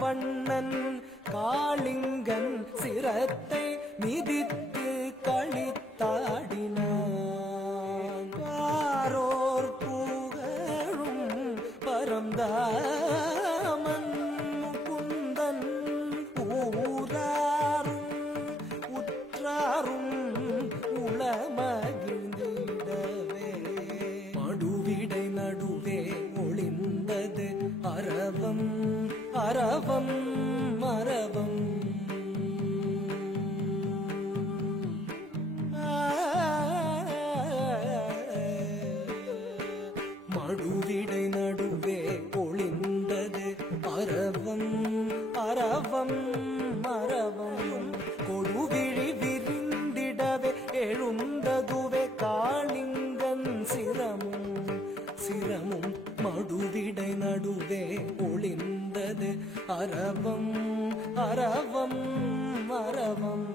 வண்ணன் காளிங்கன் சிரத்தை மிதித்து களித்தாடினான். பாரோர் புகழும் பரந்தாமன் முகுந்தன் ஊராரும் உற்றாரும் உளமகிழ்ந்திடவே மடுவிடை நடுவே ஒளிந்தது அரவம் அரவம் அரவம். மடுவிடை நடுவே ஒளிந்தது அரவம் அரவம் அரவம். கொடுவிழி விரிந்திடவே எழுந்ததுவே காளிங்கன் சிரமும் சிரமும். மடுவிடை நடுவே ஒளிந்தது அரவம் அரவம் அரவம்.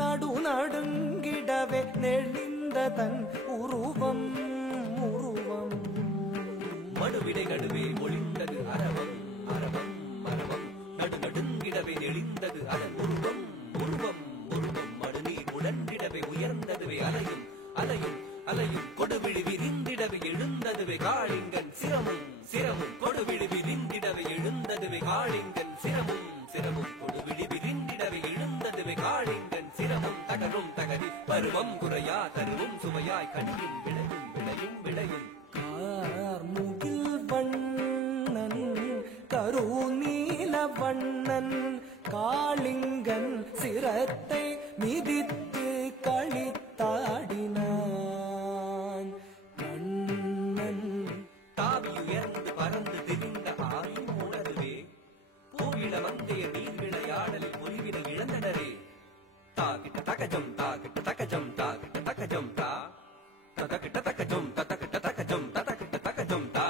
நடு நடுங்கிடவே நெளிந்த தன் உருவம் உருவம். மடுவிடை நடுவே ஒளிந்தது அரவம் அரவம் அரவம். நடு நடுங்கிடவே நெளிந்தது அதன் உருவம் உருவம் உருவம். மடுநீர் உடன்றிடவே உயர்ந்ததுவே அலையும் அலையும் அலையும். கொடுவிழி விரிந்திடவே எழுந்ததுவே காளிங்கன் சிரமும் சிரமும். கொடுவிழி விரிந்திடவே எழுந்ததுவே காளிங்கன் சிரமும் சிரமும். கொடுவிழி விரிந்திடவே எழுந்ததுவே காளிங்கன் சிரமும். தகரும் தகரி பருவம் குறையா தருவும் சுவையாய் கண்ணின் விளையும் விளையும் விளையும். கார்முகில் வண்ணன் கருநீல வண்ணன் காளிங்கன் சிரத்தை மிதித்து களித்தாடினான். கண்ணன் தாவி உயர்ந்து பறந்து திரிந்த ஆயும் உணர்வே பூவிள மந்தைய நீர் விளையாடலில் பொலிவினை இழந்தனரே. தாகிட்ட தகஜம் தாகிட்ட தகஜம் தாகிட்ட தகஜம் தா ததகிட்ட தகஜம் ததகிட்ட தகஜம் ததகிட்ட தகஜம் தா.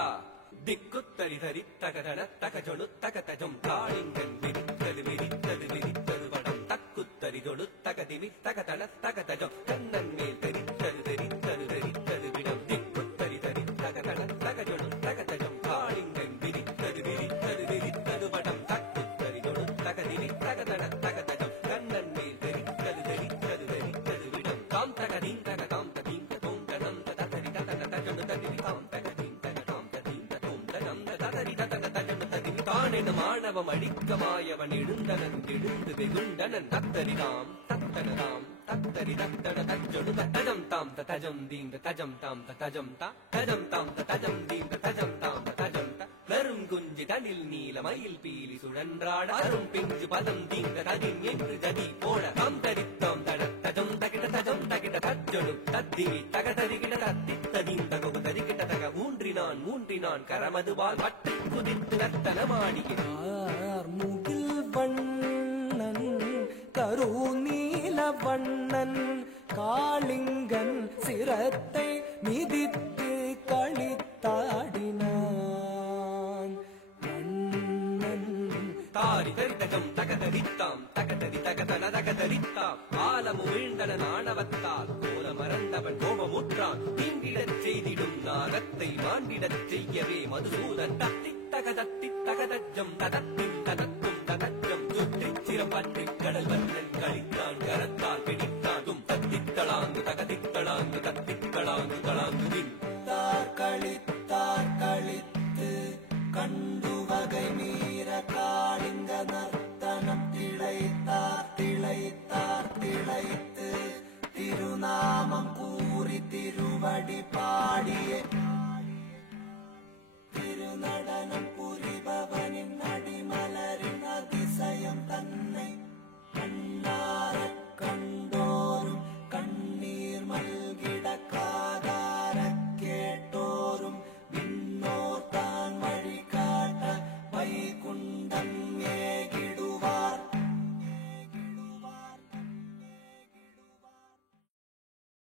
திக்குத்தரி தரி தகதன தகஜொடு தகதஜம். காளிங்கன் விரித்தது விரித்தது விரித்தது வடம் தக்குத்தரி தொடு தகதிவி தகதன தகதஜம். கண்ணன் மேல் தெரித்தது தெரித்தது தெரித்தது விடம். திக்குத்தரி தரி தகதன தகஜொடு தகதஜம். காளிங்கன் விரித்தது விரித்தது விரித்தது வடம் தக்குத்தரி தொடு தகதிவி தகதன தகதஜம். கண்ணன் மேல் தெரித்தது தெரித்தது தெரித்தது விடம். தாம் தகதீம் தக தாம் ததீம் தோம் தனம் ததரி ததன தஜொடு ததிவி தாம் தகதீம் தக தாம் ததீம் தோம் தனம் ததரி ததன தஜொடு ததிவி. தானென மாணவம் அடிக்கமாயவன் எழுந்தனன் எழுந்து வெகுண்டனன். தத்தரிதாம் தத்தனதாம் தத்தரி தத்தன தஜொடு தஜம் தாம் தஜம் தீம் தஜம் தாம் தஜம் தா தஜம் தாம் தஜம் தீம் தஜம் தாம் தஜம் த. வெறும் குஞ்சு தனில் நீல மயில் பீலி சுழன்றாட அரும் பிஞ்சு பதம் தீங்க ததின் என்று ஜதி போட. தாம் தரித்தாம் தட தஜம் தகிட தஜம் தகிட தஜொடு தத்திவி தகதரிகிட தத்தி ததீம் தகவு தரிகிட தக. ஊன்றினான் ஊன்றினான் கரமதுவால் வட்டு குதித்து நர்த்தனமாடிய. கார்முகில் வண்ணன் கருநீல வண்ணன் காளிங்கன் சிரத்தை மிதித்து களித்தாடினான். கண்ணன் தாரி தரிதகம் தகதரித்தாம் தகதரி தகதன தகதரித்தாம். ஆலமு வீழ்ந்தனன் ஆணவத்தால் கோல மறந்தவன் கோபமுற்றான். தீண்டிடச் செய்திடும் நாகத்தை மாண்டிடச் செய்யவே மதுசூதன் தத்தி தகதத்தி தகதஜம் ததத்தின் ததத்தும் ததஜம். சுற்றிச் சிரம்பற்றி கடல் வண்ணன் கழித்தான் கரத்தால் பிடித்தாதும். தத்தித்தளாங்கு தகதித்தளாங்கு தத்தித்தளாங்கு தளாங்கு தின். தார் கழித்து கண்டு வகை மீற காளிங்க நர்த்தனம் திளைத்தார் திளைத்தார் திளைத்து திருநாமம் கூறி திருவடி பாடியே